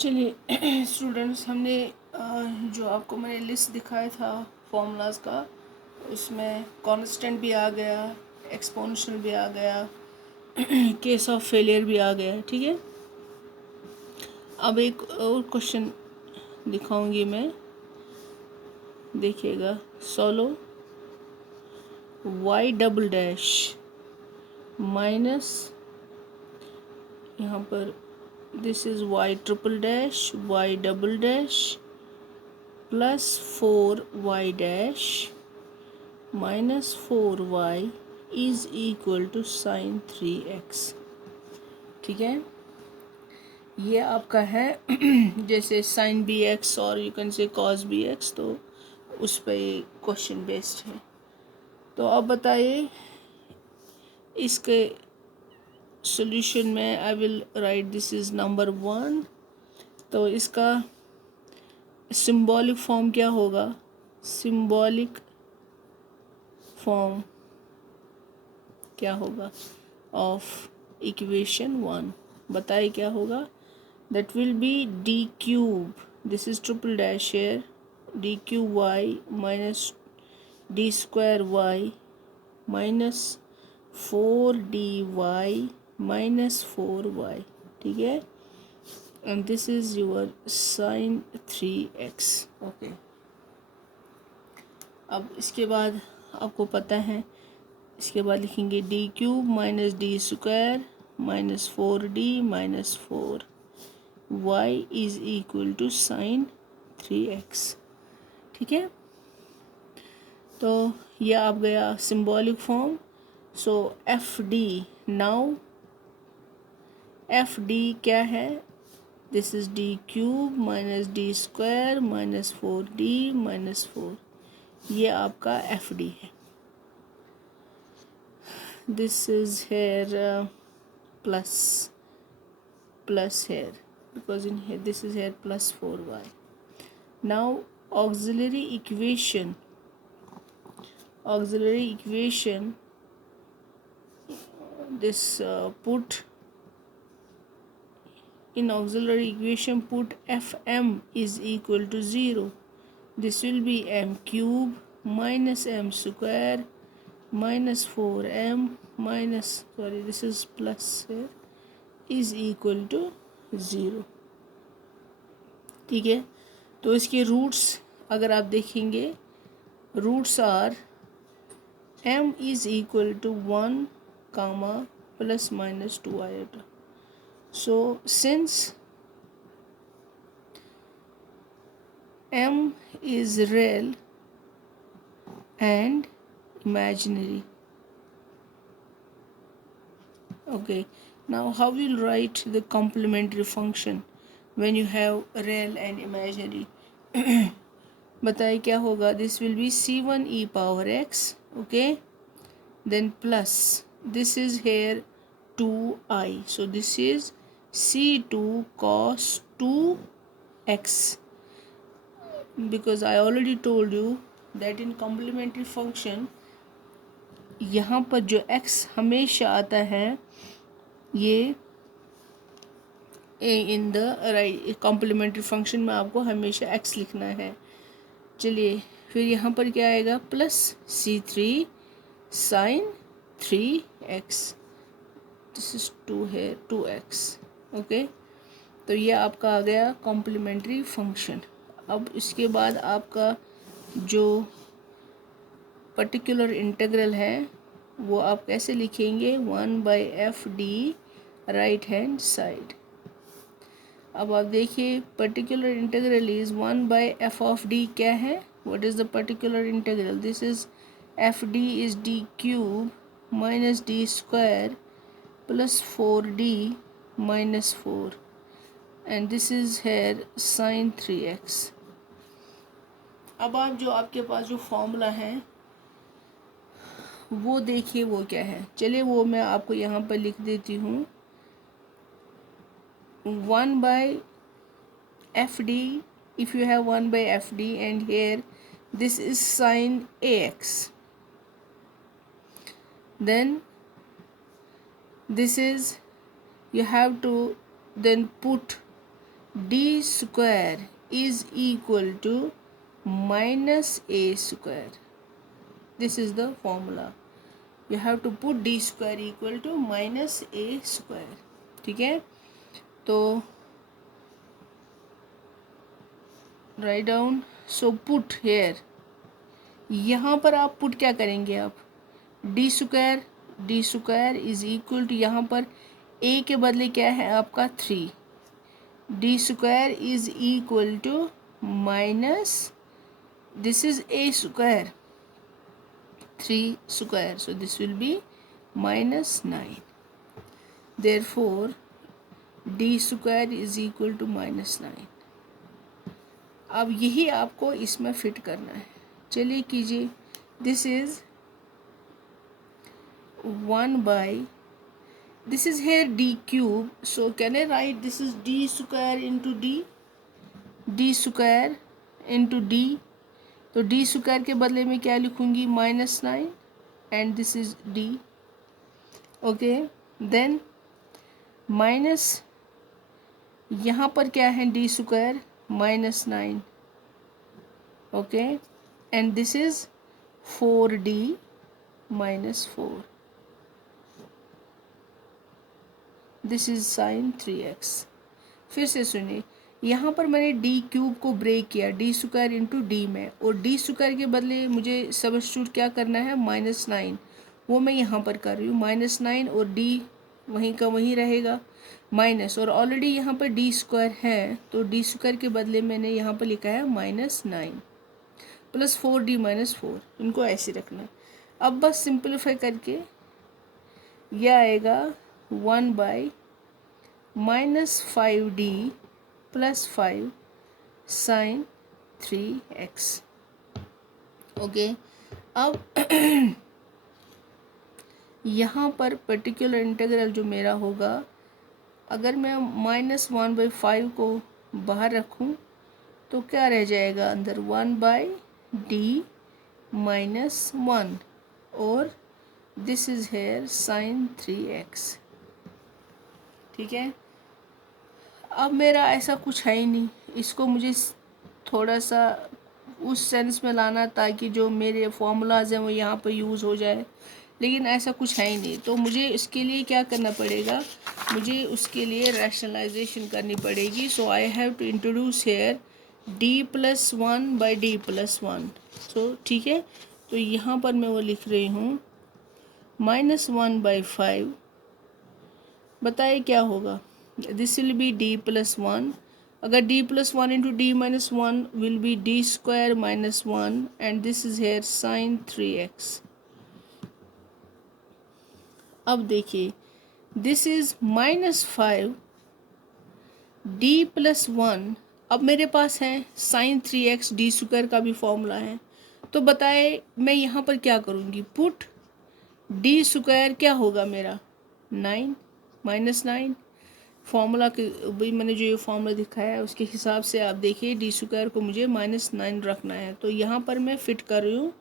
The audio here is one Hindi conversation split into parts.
चलिए स्टूडेंट्स, हमने जो आपको मैंने लिस्ट दिखाया था फॉर्मूलाज का, उसमें कांस्टेंट भी आ गया, एक्सपोनेंशियल भी आ गया, केस ऑफ फेलियर भी आ गया। ठीक है, अब एक और क्वेश्चन दिखाऊंगी मैं, देखिएगा। सोलो y डबल डैश माइनस, यहाँ पर this is y triple dash y double dash plus 4y dash minus 4y is equal to sine 3x। ठीक है, ये आपका है जैसे साइन बी एक्स और you can say cos b x, तो उस पर ये क्वेश्चन बेस्ड है। तो अब बताइए इसके सॉल्यूशन में I will write this is number 1। तो इसका सिंबॉलिक फॉर्म क्या होगा? सिंबॉलिक फॉर्म क्या होगा ऑफ इक्वेशन 1? बताइए क्या होगा? That will be D cube, this is triple dash here, D cube y minus D square y minus 4dy minus 4y। ठीक है, and this is your sine 3x। Okay, अब इसके बाद आपको पता है, इसके बाद लिखेंगे D cube minus D square minus 4d minus 4y is equal to sine 3x। ठीक है, तो यह आप गया symbolic form. So F D, now F D क्या है? This is D cube minus D square minus 4d minus 4, ये आपका एफ डी है। This is here plus here, because in here this is here plus 4y. Now auxiliary equation, this put in auxiliary equation, put fm is equal to 0. This will be m cube minus m square minus 4m minus, sorry, this is plus here, is equal to 0। ठीक है, तो इसके रूट्स अगर आप देखेंगे, roots are m is equal to 1 comma plus minus 2 iota। so since m is real and imaginary, okay, now how we'll write the complementary function when you have real and imaginary? बताइए क्या होगा? This will B c1 e power x, okay, then plus this is here 2i, so this is c2 cos 2x, because I already told you that in complementary function यहाँ पर जो x हमेशा आता है, ये in the right complementary function में आपको हमेशा x लिखना है। चलिए फिर यहाँ पर क्या आएगा? Plus c3 sign 3x, this is 2 है 2x। ओके, तो ये आपका आ गया कॉम्प्लीमेंट्री फंक्शन। अब इसके बाद आपका जो पर्टिकुलर इंटीग्रल है वो आप कैसे लिखेंगे? 1/f(d) right hand side. अब आप देखिए पर्टिकुलर इंटीग्रल इज 1/f(d) क्या है? What is the particular integral? This is f(d) is d cube minus d square plus 4d minus 4, and this is here sine 3x। अब आप जो आपके पास जो फॉर्मूला है वो देखिए वो क्या है। चलिए वो मैं आपको यहाँ पर लिख देती हूँ। 1/fd, if you have 1/fd and here this is sin ax, then this is, you have to then put D square is equal to minus a square. This is the formula. You have to put d square equal to minus a square. ठीक है, तो write down. So put here. यहाँ पर आप पुट क्या करेंगे, आप D square is equal to, यहाँ पर a के बदले क्या है आपका 3. D square is equal to minus, this is a square, 3 square, so this will be minus 9. Therefore d square is equal to minus 9. अब यही आपको इसमें फिट करना है. चलिए कीजिए. This is 1 by, this is here d cube, so can I write this is d square into d square into d. तो d स्क्वायर के बदले में क्या लिखूंगी, -9, and this is d. Okay, then minus, यहाँ पर क्या है d square -9. Okay, and this is 4d -4. This is sine 3x. फिर से सुनिए, यहाँ पर मैंने डी क्यूब को ब्रेक किया डी स्क्वायर इंटू डी में, और डी स्क्वायर के बदले मुझे सब्स्टिट्यूट क्या करना है, -9. वो मैं यहाँ पर कर रही हूँ, -9, और डी वहीं का वहीं रहेगा माइनस, और ऑलरेडी यहाँ पर डी स्क्वायर है, तो डी स्क्वायर के बदले मैंने यहाँ पर लिखा है -9 प्लस 4d -4. इनको ऐसे रखना. अब बस सिंप्लीफाई करके यह आएगा 1 by -5d plus 5 sign 3x. Okay, अब यहाँ पर पर्टिकुलर इंटीग्रल जो मेरा होगा, अगर मैं -1/5 को बाहर रखूँ तो क्या रह जाएगा अंदर, 1/d -1, और this is here sine 3x. ठीक है, अब मेरा ऐसा कुछ है ही नहीं, इसको मुझे थोड़ा सा उस सेंस में लाना ताकि जो मेरे फॉर्मूलाज हैं वो यहाँ पर यूज़ हो जाए, लेकिन ऐसा कुछ है ही नहीं. तो मुझे इसके लिए क्या करना पड़ेगा, मुझे उसके लिए रैशनलाइजेशन करनी पड़ेगी. So I have to introduce here d + 1 by d + 1. So ठीक है, तो यहाँ पर मैं वो लिख रही हूँ -1/5. बताइए क्या होगा, दिस विल बी d + 1. अगर d + 1 into d -1 will be d square -1, and this is here sine 3x. अब देखिए, दिस इज -5 d + 1. अब मेरे पास है साइन 3x, डी स्क्वायर का भी फॉर्मूला है. तो बताए मैं यहाँ पर क्या करूँगी, पुट डी स्क्वायर क्या होगा मेरा 9 -9. फॉर्मूला के भाई मैंने जो ये फॉर्मूला दिखाया है उसके हिसाब से आप देखिए डी स्क्वायर को मुझे -9 रखना है. तो यहाँ पर मैं फिट कर रही हूँ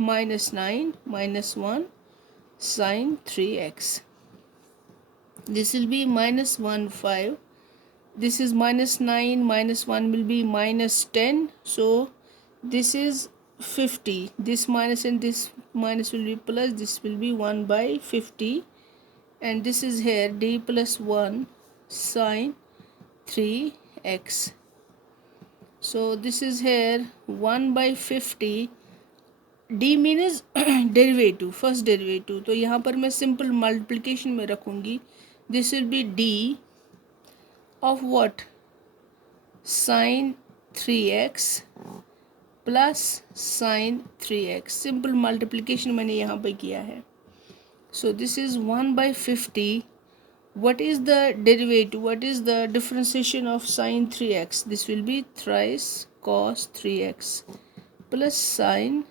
-9 -1 sine 3x. This will be -15. This is -9 -1 will be -10. So this is 50. This minus and this minus will be plus. This will be 1/50. And this is here d + 1 sine 3x. So this is here 1/50. d means derivative, first derivative. तो यहाँ पर मैं सिंपल मल्टीप्लिकेशन में रखूँगी. This will be d of what, sin 3x plus sin 3x. Simple multiplication मैंने यहाँ पे किया है. So this is 1/50. what is the derivative, what is the differentiation of sin 3x? this will be thrice cos 3x plus sin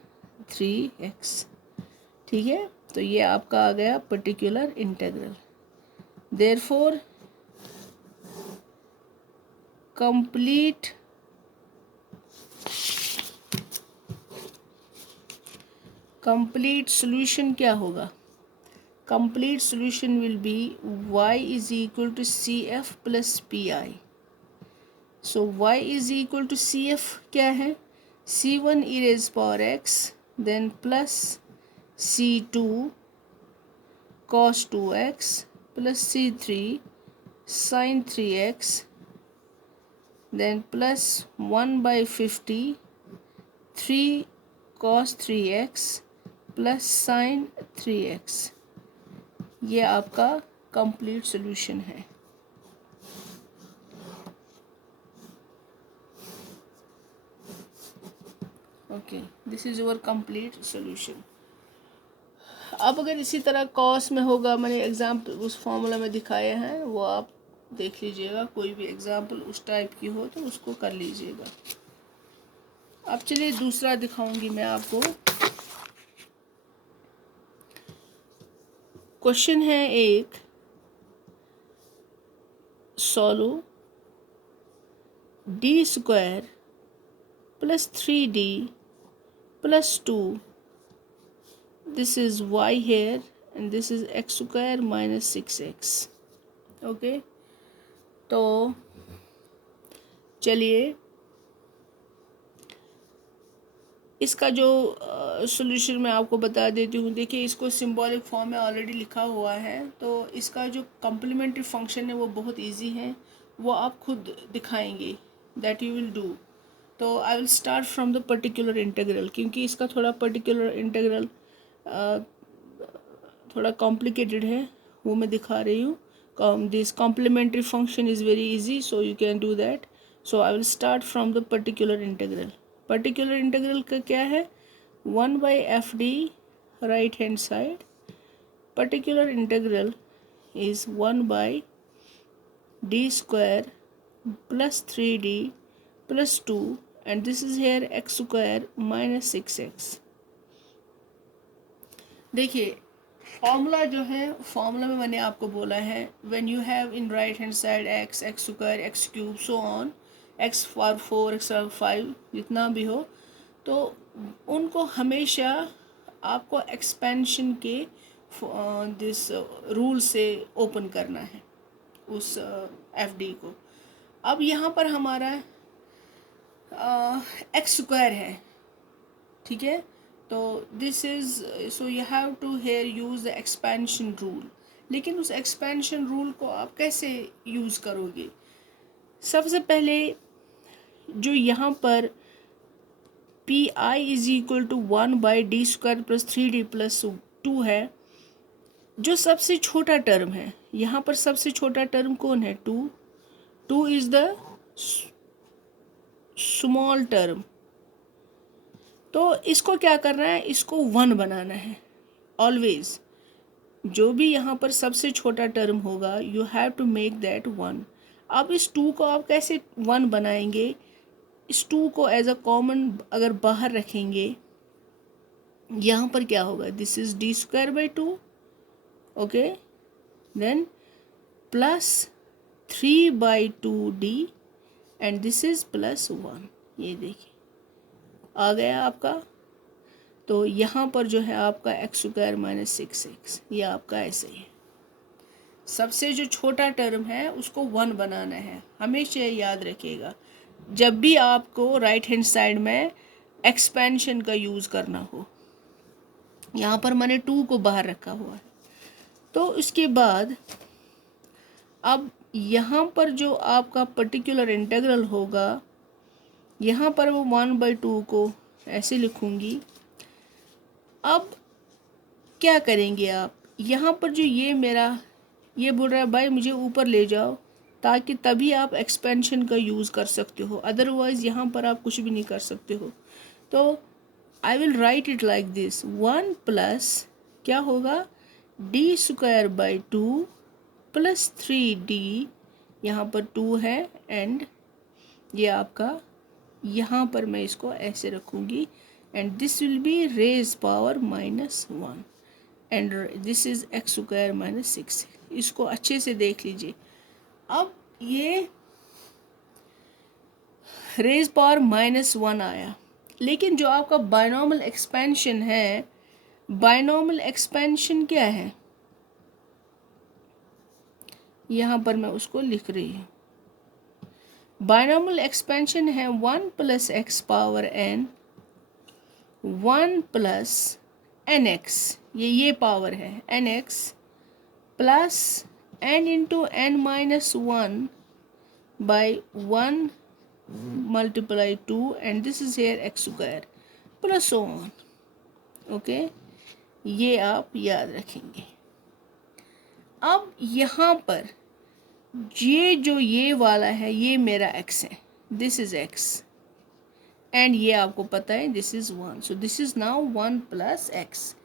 3x. ठीक है, तो ये आपका आ गया particular integral. Therefore complete solution क्या होगा, complete solution will be y is equal to CF plus PI. So y is equal to C F क्या है, c1 e raise power x then plus c2 cos 2x plus c3 sin 3x then plus 1 by 50 3 cos 3x plus sin 3x। ये आपका कंप्लीट सॉल्यूशन है। Okay, this is your complete solution. अब अगर इसी तरह कॉस में होगा, मैंने एग्जाम्पल उस फॉर्मूला में दिखाए हैं, वो आप देख लीजिएगा, कोई भी एग्जाम्पल उस टाइप की हो तो उसको कर लीजिएगा। अब चलिए दूसरा दिखाऊंगी मैं आपको। क्वेश्चन है एक, solo D square plus 3d plus 2, this is y here and this is x square minus 6x। Okay, तो चलिए इसका जो सॉल्यूशन मैं आपको बता देती हूँ। देखिए, इसको सिंबॉलिक फॉर्म में ऑलरेडी लिखा हुआ है, तो इसका जो कम्प्लीमेंट्री फंक्शन है वो बहुत इजी है, वो आप खुद दिखाएंगे, दैट यू विल डू। तो I will start from the particular integral, क्योंकि इसका थोड़ा पर्टिकुलर इंटीग्रल थोड़ा कॉम्प्लिकेटेड है, वो मैं दिखा रही हूँ। This complementary function is very easy, so you can do that. So I will start from the particular integral. Particular integral का क्या है, 1 by F D right hand side, particular integral is 1 by D square plus 3d plus 2 and this is here X square minus 6x। देखिए, फॉर्मूला जो है, फॉर्मूला में मैंने आपको बोला है, when you have in right hand side x, x square, x cube, so on, x power 4, x power 5, जितना भी हो, तो उनको हमेशा आपको एक्सपेंशन के दिस रूल से ओपन करना है उस एफ डी को। अब यहाँ पर हमारा एक्स स्क्वायर है, ठीक है, तो this is, so you have to here use the expansion rule. लेकिन उस एक्सपेंशन रूल को आप कैसे यूज़ करोगे? सबसे पहले जो यहाँ पर P I is equal to 1 by D square plus 3d plus 2 है, जो सबसे छोटा टर्म है, यहाँ पर सबसे छोटा टर्म कौन है? 2। 2 इज द स्मॉल टर्म, तो इसको क्या करना है, इसको 1 बनाना है ऑलवेज। जो भी यहाँ पर सबसे छोटा टर्म होगा, you have to make that 1। अब इस 2 को आप कैसे 1 बनाएंगे? इस 2 को एज अ कॉमन अगर बाहर रखेंगे, यहाँ पर क्या होगा, this is D square by 2, okay, then plus 3 by 2d and this is plus 1। ये देखिए आ गया आपका। तो यहाँ पर जो है आपका एक्स स्क्वायर माइनस 6x, ये आपका ऐसे ही है। सबसे जो छोटा टर्म है उसको 1 बनाना है, हमेशा याद रखिएगा जब भी आपको राइट हैंड साइड में एक्सपेंशन का यूज़ करना हो। यहाँ पर मैंने 2 को बाहर रखा हुआ है। तो उसके बाद अब यहाँ पर जो आपका पर्टिकुलर इंटीग्रल होगा, यहाँ पर वो 1/2 को ऐसे लिखूँगी। अब क्या करेंगे आप, यहाँ पर जो ये मेरा ये बोल रहा है भाई मुझे ऊपर ले जाओ, ताकि तभी आप एक्सपेंशन का यूज़ कर सकते हो, अदरवाइज़ यहाँ पर आप कुछ भी नहीं कर सकते हो। तो I will write it like this, 1 plus क्या होगा, D square by 2 plus 3d, यहाँ पर 2 है, एंड ये आपका यहाँ पर मैं इसको ऐसे रखूँगी, and this will be raise power -1 and this is X square minus 6। इसको अच्छे से देख लीजिए। अब ये रेज पावर -1 आया, लेकिन जो आपका बायनॉमियल एक्सपेंशन है, बायनॉमियल एक्सपेंशन क्या है, यहाँ पर मैं उसको लिख रही हूँ। बायनॉमियल एक्सपेंशन है 1 plus X power N 1 plus N X, ये पावर है N X plus N into N minus 1 by 1 multiply 2 and this is here x square plus so on. Okay, ये आप याद रखेंगे. अब यहाँ पर ये जो ये वाला है ये मेरा x है, दिस इज x एंड ये आपको पता है this is 1, so this is now 1 plus x.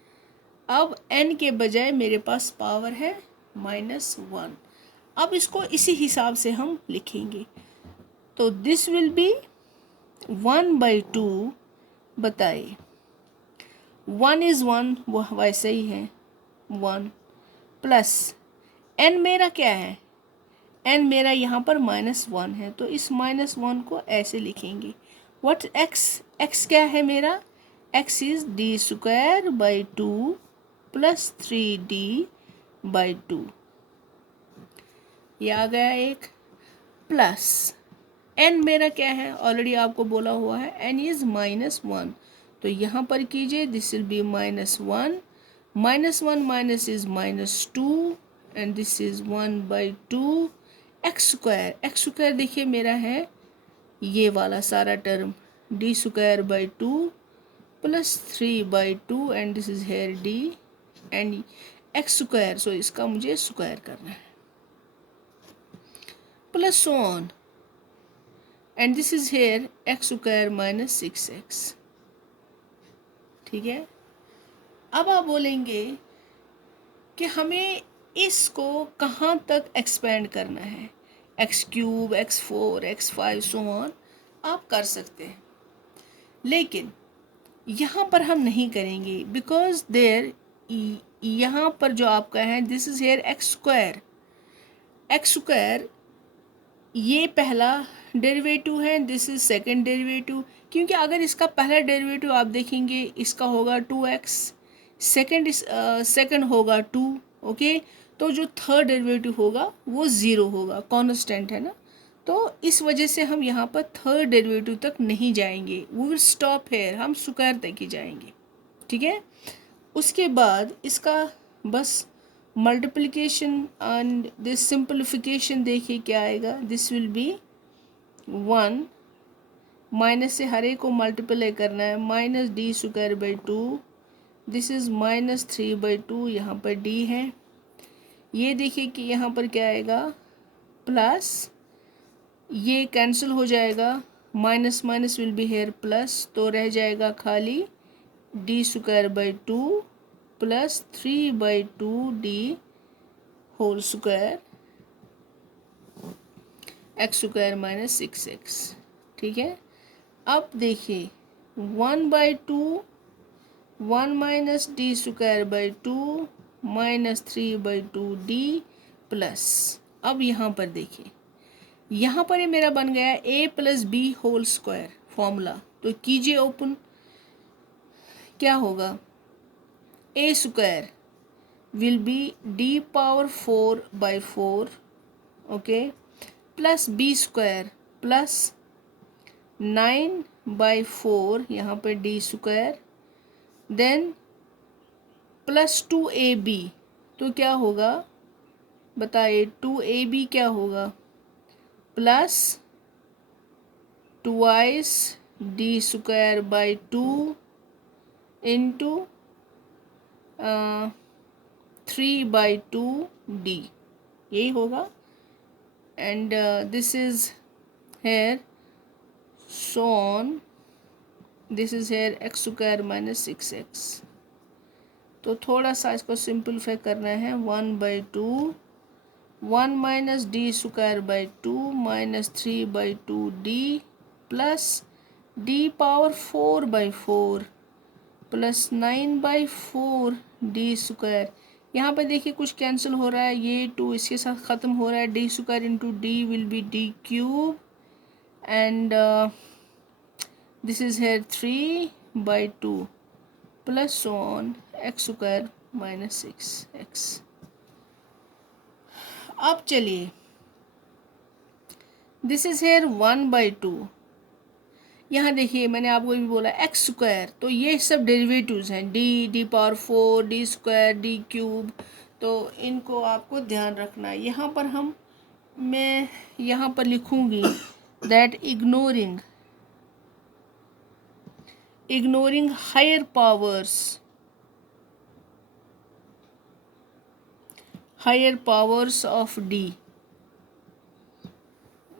अब n के बजाय मेरे पास पावर है -1. अब इसको इसी हिसाब से हम लिखेंगे. तो दिस विल बी 1/2, बताइए 1 इज़ 1, वो वैसे ही है 1 प्लस n मेरा क्या है, n मेरा यहाँ पर -1 है, तो इस -1 को ऐसे लिखेंगे. व्हाट x क्या है मेरा, x is d² 2 plus 3d/2. ये आ गया एक. प्लस n मेरा क्या है, ऑलरेडी आपको बोला हुआ है n इज़ -1, तो यहाँ पर कीजिए this will be -1 minus is -2 and this is 1/2 x square देखिए मेरा है ये वाला सारा term d² plus 3/2 and this is here d and x square, so इसका मुझे स्क्वायर करना है plus so on and this is here x² - 6x. ठीक है. अब आप बोलेंगे कि हमें इसको कहाँ तक एक्सपेंड करना है, x³ x4 x5 so on आप कर सकते हैं, लेकिन यहाँ पर हम नहीं करेंगे बिकॉज देयर यहाँ पर जो आपका है दिस इज हेयर x² ये पहला डेरिवेटिव है, दिस इज सेकंड डेरिवेटिव. क्योंकि अगर इसका पहला डेरिवेटिव आप देखेंगे इसका होगा 2x, सेकंड होगा 2. ओके, तो जो थर्ड डेरिवेटिव होगा वो 0 होगा, कांस्टेंट है ना. तो इस वजह से हम यहाँ पर थर्ड डेरिवेटिव तक नहीं जाएंगे, वी विल स्टॉप हेयर, हम स्क्वायर तक ही जाएंगे. ठीक है. उसके बाद इसका बस मल्टीप्लिकेशन एंड दिस सिंपलीफिकेशन देखिए क्या आएगा, दिस विल बी 1 माइनस से हर एक को मल्टीप्लाई करना है -d²/2, दिस इज़ -3/2, यहाँ पर d है. ये देखिए कि यहाँ पर क्या आएगा प्लस, ये कैंसिल हो जाएगा, minus will be here plus, तो रह जाएगा खाली d² 2 + 3/2d whole square x² - 6x. ठीक है. अब देखिए 1/2 1 - d² 2 - 3/2d प्लस, अब यहाँ पर देखिए यहाँ पर ये मेरा बन गया a + b whole square formula. तो कीजिए ओपन, क्या होगा a² will be d⁴/4 okay plus b² plus 9/4 यहाँ पर d², देन प्लस 2ab, तो क्या होगा बताइए 2ab क्या होगा, plus twice d² 2 into 3/2d, यही होगा. And this is hair so on, this is here x² - 6x. तो थोड़ा सा इसको सिंपलीफाई करना है 1/2 1 - d²/2 - 3/2d plus d⁴/4 plus 9/4d². यहाँ पर देखिए कुछ कैंसिल हो रहा है, ये 2 इसके साथ ख़त्म हो रहा है, d² into d will be d³ and this is here 3/2 plus so on x² - 6x. अब चलिए दिस इज हेयर 1/2। यहाँ देखिए मैंने आपको भी बोला एक्स स्क्वायर, तो ये सब डेरिवेटिव्स हैं, D power 4, D square, D cube, तो इनको आपको ध्यान रखना है। यहाँ पर मैं यहाँ पर लिखूँगी that ignoring higher powers of d।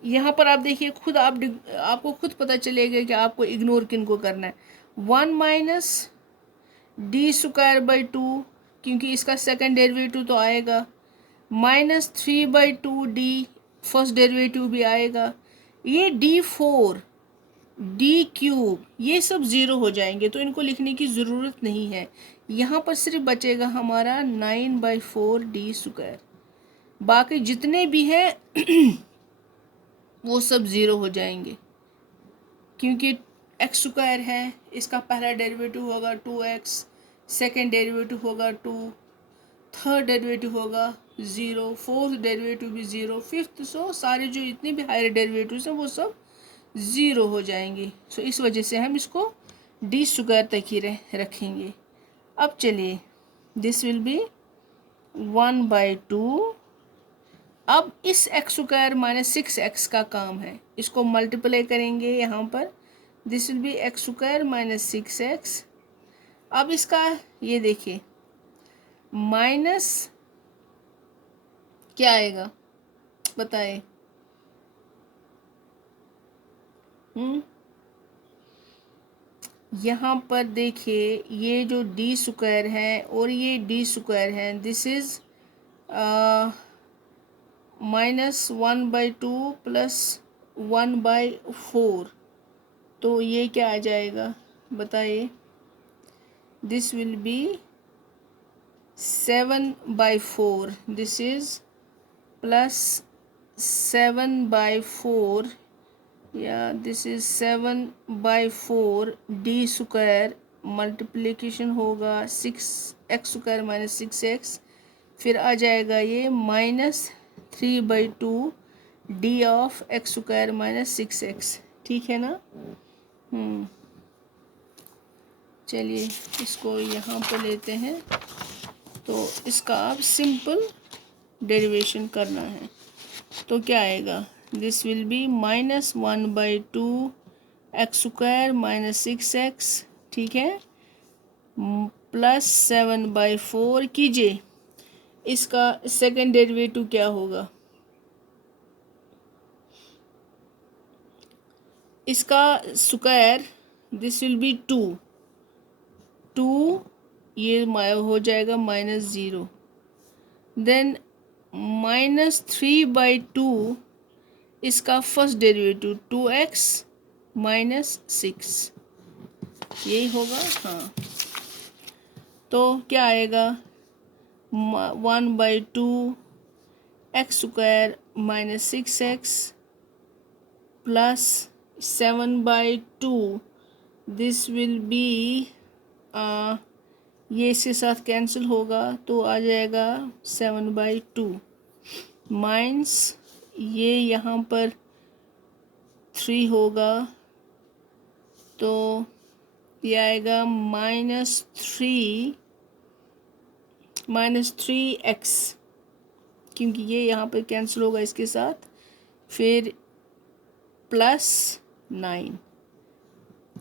यहाँ पर आप देखिए खुद आपको खुद पता चलेगा कि आपको इग्नोर किन को करना है। 1 माइनस डी स्क्वायर बाई 2, क्योंकि इसका सेकंड डेरिवेटिव तो आएगा, -3/2 डी फर्स्ट डेरिवेटिव भी आएगा, ये d4 डी क्यूब ये सब ज़ीरो हो जाएंगे, तो इनको लिखने की ज़रूरत नहीं है। यहाँ पर सिर्फ बचेगा हमारा 9/4 डी स्क्वायर, बाकी जितने भी हैं वो सब ज़ीरो हो जाएंगे, क्योंकि एक्स स्क्वायर है, इसका पहला डेरिवेटिव होगा 2x, सेकेंड डेरिवेटिव होगा 2, थर्ड डेरिवेटिव होगा 0, फोर्थ डेरिवेटिव भी 0, फिफ्थ, सो सारे जो इतने भी हायर डेरिवेटिव्स हैं वो सब ज़ीरो हो जाएंगे। सो इस वजह से हम इसको डी स्क्वायर तक ही रखेंगे। अब चलिए, दिस विल बी 1/2। अब इस एक्स स्क्वायर माइनस 6x का काम है, इसको मल्टीप्लाई करेंगे यहाँ पर, this will B x square minus 6x। अब इसका ये देखिए माइनस क्या आएगा बताए। यहाँ पर देखिए ये जो डी स्क्वायर है और ये डी स्क्वायर है, दिस इज -1/2 प्लस 1/4, तो ये क्या आ जाएगा बताइए। This will B 7/4, this is plus 7/4, या this is 7/4 D square, multiplication होगा 6x स्क्वायर माइनस 6x, फिर आ जाएगा ये -3/2 D of x square minus 6x। ठीक है ना। चलिए इसको यहाँ पर लेते हैं, तो इसका अब सिंपल डेरिवेशन करना है, तो क्या आएगा, this will B -1/2 x square minus 6x, ठीक है, प्लस 7/4 कीजिए, इसका सेकंड डेरिवेटिव क्या होगा, इसका स्क्वायर, दिस विल बी 2 ये हो जाएगा -0, देन -3/2 इसका फर्स्ट डेरिवेटिव 2x माइनस 6, यही होगा। हाँ, तो क्या आएगा 1/2 x square minus 6x plus 7/2, this will B ये इसके साथ कैंसिल होगा तो आ जाएगा 7/2 माइनस ये यहाँ पर 3 होगा, तो ये आएगा -3x, क्योंकि ये यहाँ पर कैंसिल होगा इसके साथ, फिर +9।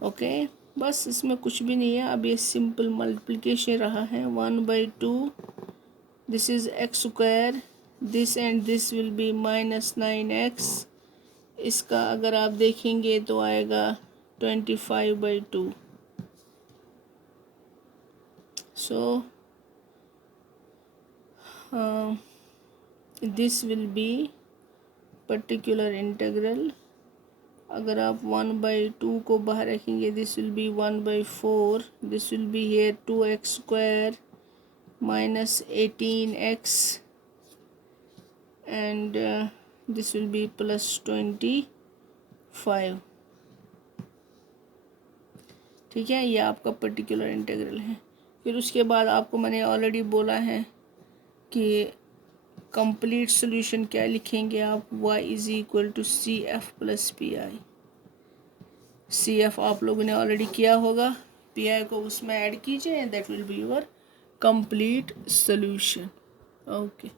ओके, बस इसमें कुछ भी नहीं है, अब ये सिंपल मल्टीप्लिकेशन रहा है। 1/2 this is X square, this and this will B -9x, इसका अगर आप देखेंगे तो आएगा 25/2। So this will be particular integral, अगर आप 1/2 को बाहर रखेंगे, this will B 1/4, this will be here 2x square minus 18x and this will B +25। ठीक है, ये आपका पर्टिकुलर इंटीग्रल है। फिर उसके बाद आपको मैंने ऑलरेडी बोला है कि कंप्लीट सोल्यूशन क्या लिखेंगे आप, y is equal to C F plus P I. C F आप लोगों ने ऑलरेडी किया होगा, पी आई को उसमें ऐड कीजिए, that will be your complete solution. Okay.